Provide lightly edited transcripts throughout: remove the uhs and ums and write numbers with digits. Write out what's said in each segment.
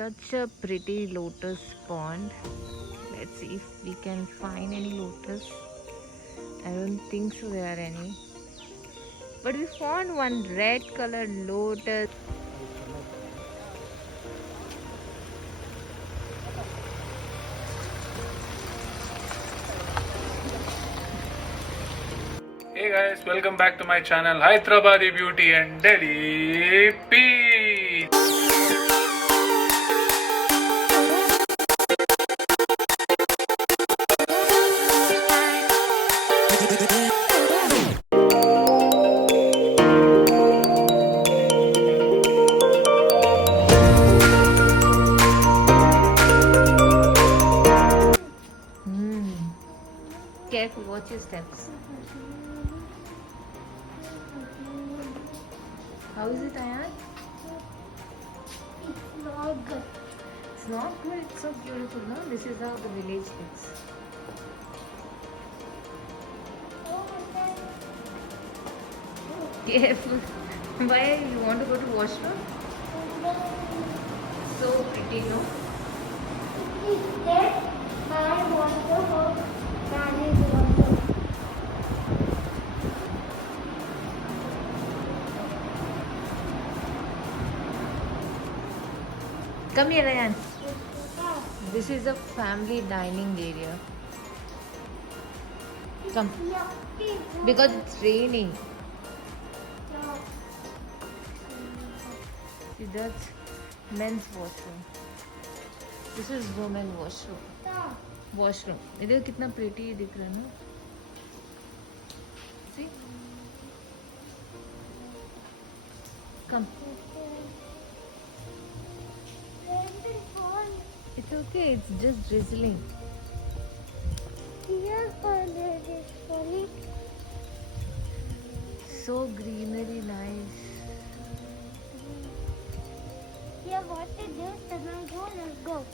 such a pretty lotus pond. Let's see if we can find any lotus. I don't think so there are any. But we found one red colored lotus. Hey guys, welcome back to my channel Hyderabadi Beauty and Delhi Peace. Careful, watch your steps. How is it, Ayan? It's not good. It's not good, it's so beautiful, no? This is how the village looks. Careful. Why you want to go to washroom? So pretty, no? Is there? I want to go. Daddy want to. Come here, Ayan. This is a family dining area. Come. Because it's raining. See, that's men's washroom. This is women washroom. Washroom. ये देखो कितना pretty दिख रहा है ना? See? Come. It's okay. It's just drizzling. So greenery, nice. Yeah, what is this? Then I go, let's go.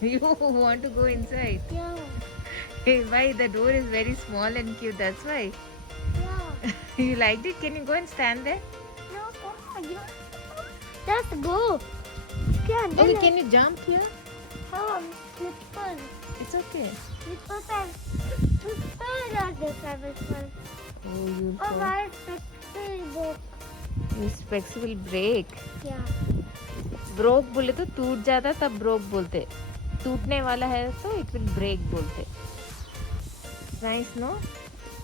You want to go inside? Yeah, Hey, why? The door is very small and cute. That's why. yeah. You liked it? Can you go and stand there? No, come on, you. Let's go. Yeah, Okay, can you jump here? Slippers. It's okay. Slippers are the slippers. Oh, you Oh, my slippers broke. your specs will break. Yeah. Broke बोले तो टूट जाता तब broke बोलते. टूटने वाला है तो इट विल ब्रेक बोलते. Nice no.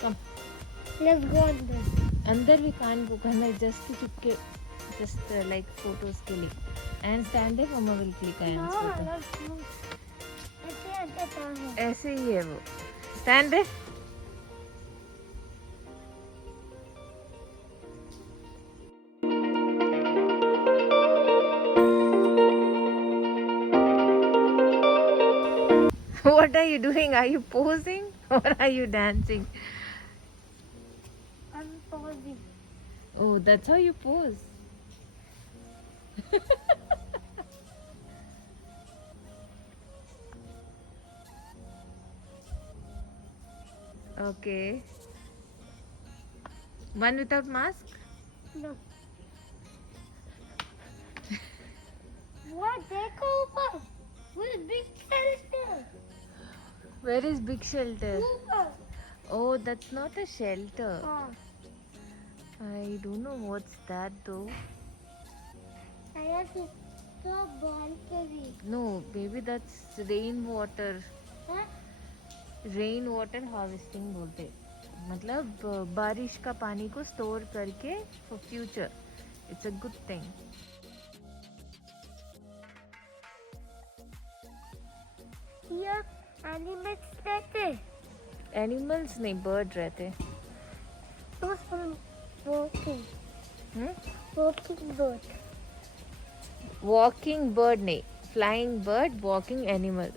Come Let's go on there. अंदर भी कान को करना जस्ट चुपके जस्ट लाइक फोटोज के लिए. एंड स्टैंड है मम्मा will click No, photo. let's go. ऐसे कहाँ है? ऐसे ही है वो. स्टैंड है. What are you doing? Are you posing or are you dancing? I'm pausing. Oh, that's how you pose. Okay. One without mask? No. What? देखो ऊपर. With big shelter. Where is big shelter? ऊपर. Oh, that's not a shelter. हाँ. I don't know what's that though. I have to stop balcony. No, maybe that's rainwater. Huh? Rainwater harvesting बोलते. मतलब बारिश का पानी को स्टोर करके for future. It's a good thing. Here animals रहते. Animals नहीं, bird रहते. Those are walking. Walking bird. Walking bird नहीं, flying bird, walking animal.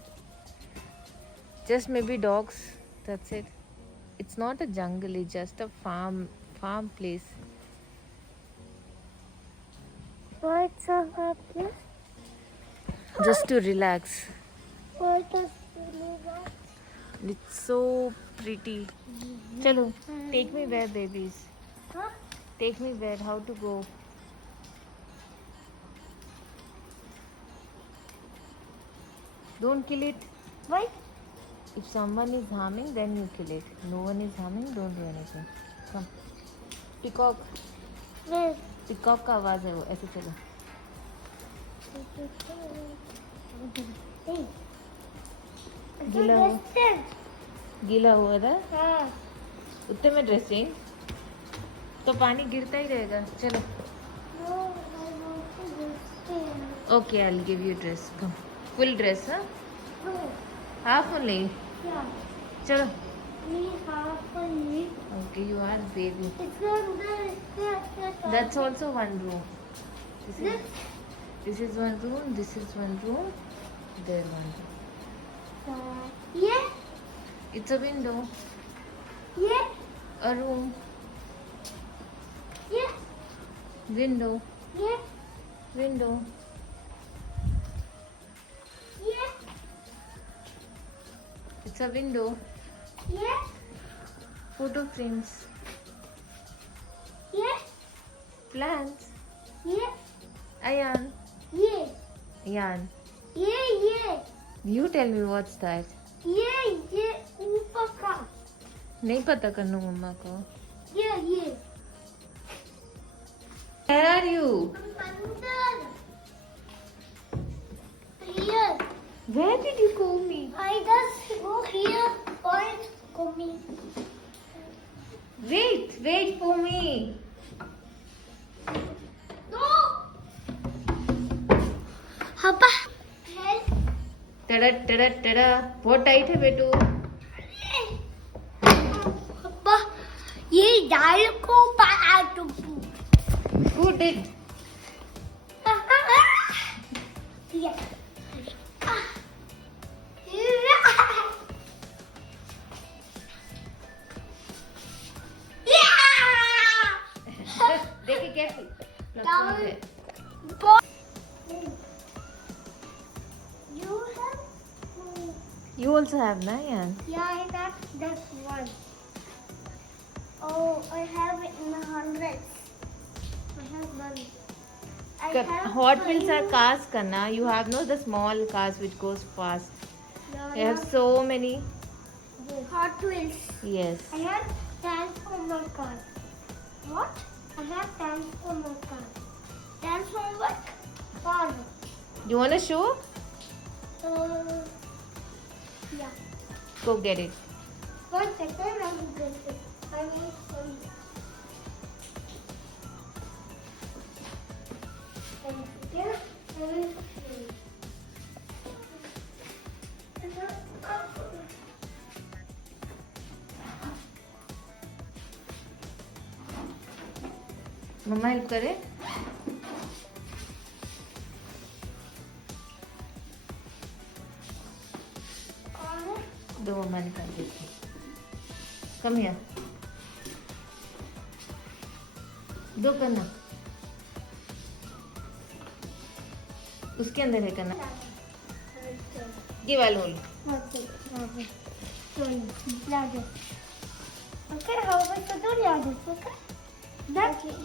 Just maybe dogs. That's it. It's not a jungle. It's just a farm place. What's up this? Just to relax. What is that? It's so pretty. Chalo, take me where, babies. Huh? Take me where. How to go? Don't kill it. Why? If someone is harming, then you kill it. No one is harming, don't do anything. Come. Peacock. Where? Peacock का आवाज है वो. ऐसे चलो. Hey. गीला हो. गीला हुआ था. हाँ. उतने में ड्रेस चेंज. तो पानी गिरता ही रहेगा. चलो. No, I want to just stay. Okay, I'll give you dress. Come. Full dress, huh? No. Half only. Yeah. चलो. We have a leaf. Okay, you are baby. It's not there. That's also one room. This is, This. this is one room. This is one room. There one room. Yeah. It's a window. Yeah. A room. Yeah. Window. Yeah. Window. Yeah. It's a window. Yeah. Photo frames. Yeah. Plants. Yeah. Ayan. Yeah. Ayan. Yeah. Yeah. You tell me what's that? Yeah. ऊपर का. नहीं पता करना मम्मा को. Yeah. Where are you? अंदर. Here. Where did you call me? I just go here. Point coming. Wait for me. No. Papa. Help. tada. बहुत tight है बेटू. पापा ये डाल को पाटू. Who did? देखिए careful. Down. You have. You also have na Ayan? Yeah, I got that one. Oh, I have it in the hundreds. I have one. I have Hot Wheels one. are cars karna. You have no the small cars which goes fast. No, You have not so many. this. Hot Wheels. Yes. I have Transformer car. What? I have Transformer car. Transformer car. You wanna show? Yeah. Go get it. 1 second, I will get it. I will show you. And here, I will show you. मम्मा help करे. दो मम्मा निकाल देती. Come here. दो करना. उसके अंदर है करना. ये वाला whole. Okay, how about the door ladder? Okay? That's it.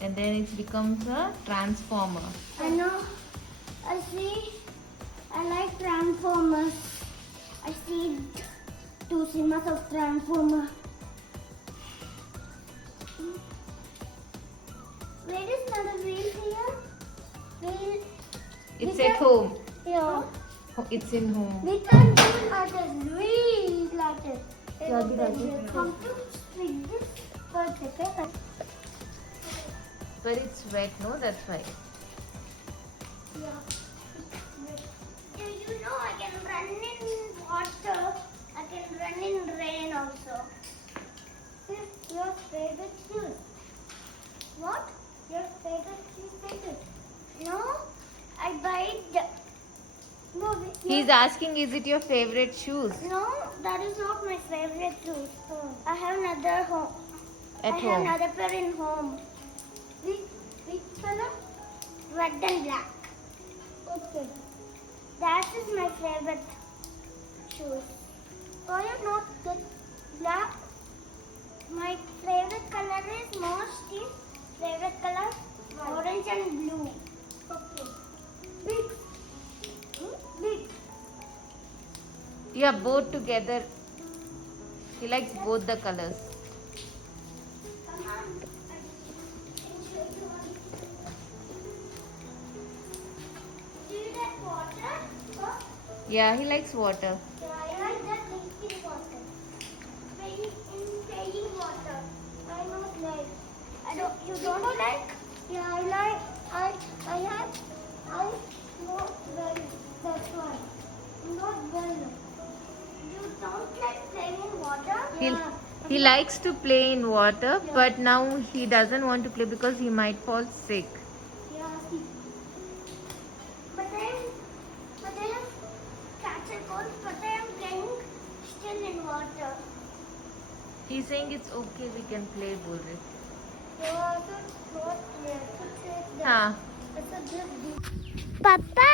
And then it becomes a transformer. I know. I see. I like Transformers. I see 2 cinemas of Transformer. Where is another wheel here? Wheel. It's at home. Here. It's in home. We can do ladders. Wheel ladders. क्या भी ladders? Come to swing this for a second. But it's wet, no? That's why. Yeah. You know I can run in water. I can run in rain also. This is your favorite shoes. What? Your favorite shoes? No, I buy the. No, He's asking, is it your favorite shoes? no, that is not my favorite shoes. I have another home. At I have home. another pair in home. Which color? Red and black. Okay. That is my favorite shoes. Why you not get black? My favorite color is favorite color orange and blue. Okay. Big. Big. Yeah, both together. He likes both the colors. Come on. Do you like water? Huh? Yeah, he likes water. Yeah, I like that drinking water. Playing water. I don't like. I don't. You don't like? Yeah, I like. I have. I not well. That's why. Not well. You don't like playing in water? He Yeah. he likes to play in water, but now he doesn't want to play because he might fall sick. Yeah. But I am catch a cold. But I am playing still in water. He's saying it's okay, we can play, बोल रहे. हाँ. Papa.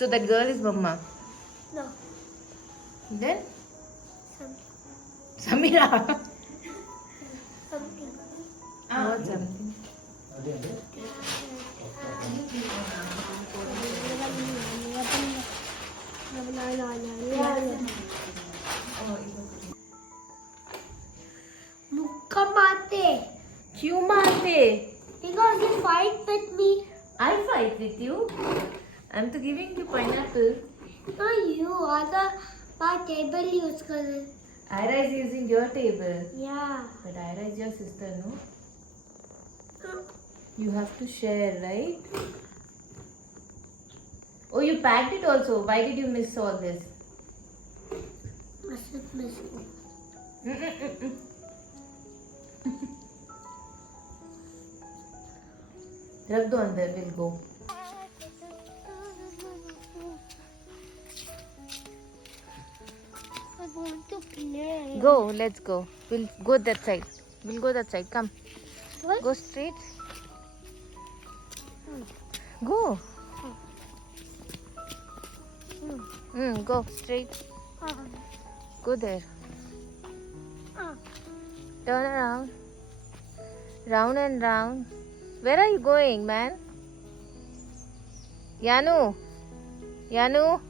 So that girl is Mama. No. Then Something. Samira. Something. What something? मुक्का मारते क्यों मारते? because you fight with me. I fight with you. I'm to giving you pineapple. No, you are the my table use कर. Ira is using your table. Yeah. But Ira is your sister, no? You have to share, right? Oh, you packed it also. Why did you miss all this? Missing. रख दो अंदर, we'll go. I want to play. Go, let's go. We'll go that side. We'll go that side. Come. What? Go straight. Go. Go straight. Go there. Turn around. Round and round. Where are you going, man? Yanu. Yanu.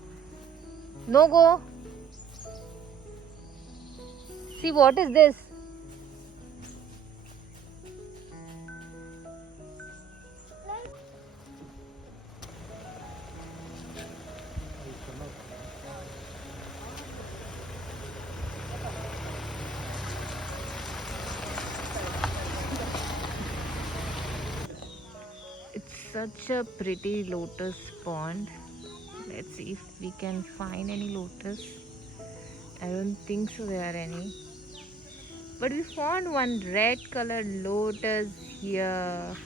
No go. See, what is this? It's such a pretty lotus pond. Let's see if we can find any lotus. I don't think so there are any. But we found one red colored lotus here.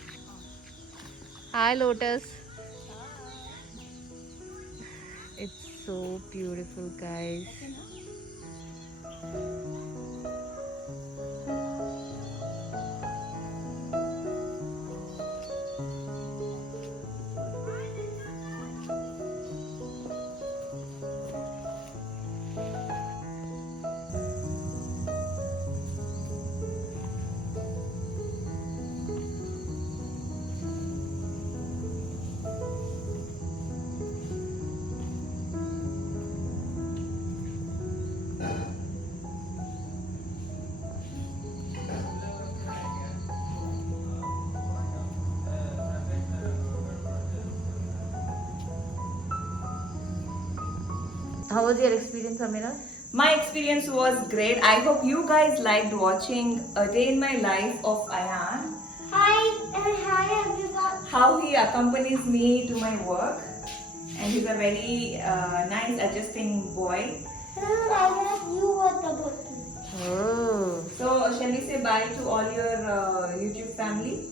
Hi lotus. It's so beautiful, guys. How was your experience, Amira? My experience was great. I hope you guys liked watching a day in my life of Ayan. Hi everyone. How he accompanies me to my work. And he's a very nice adjusting boy. You were the button. Oh. So shall we say bye to all your YouTube family?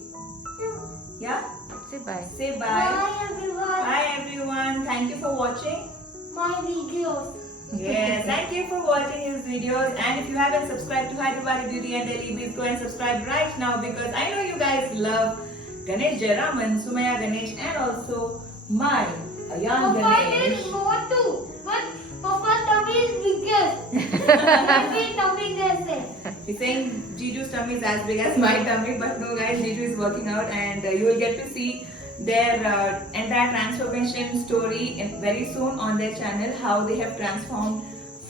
Yeah? Say bye. Say bye. Bye everyone. Bye everyone. Thank you for watching. My videos. Yes, thank you for watching his videos. And if you haven't subscribed to Hyderabadi Beauty and Delhi, please go and subscribe right now because I know you guys love Ganesh Jayaraman, Sumaya Ganesh, and also my Ayan Papa Ganesh. is more too. But Papa tummy is biggest. Maybe tummy is He's saying Jiju's tummy is as big as my tummy, but no guys, Jiju is working out and you will get to see their entire transformation story very soon on their channel, how they have transformed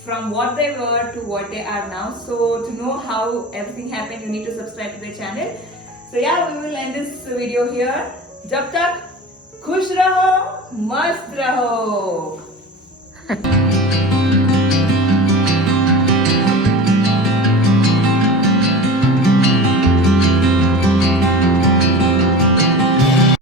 from what they were to what they are now. So to know how everything happened, you need to subscribe to their channel. So yeah, we will end this video here. Jab tak खुश रहो, मस्त रहो.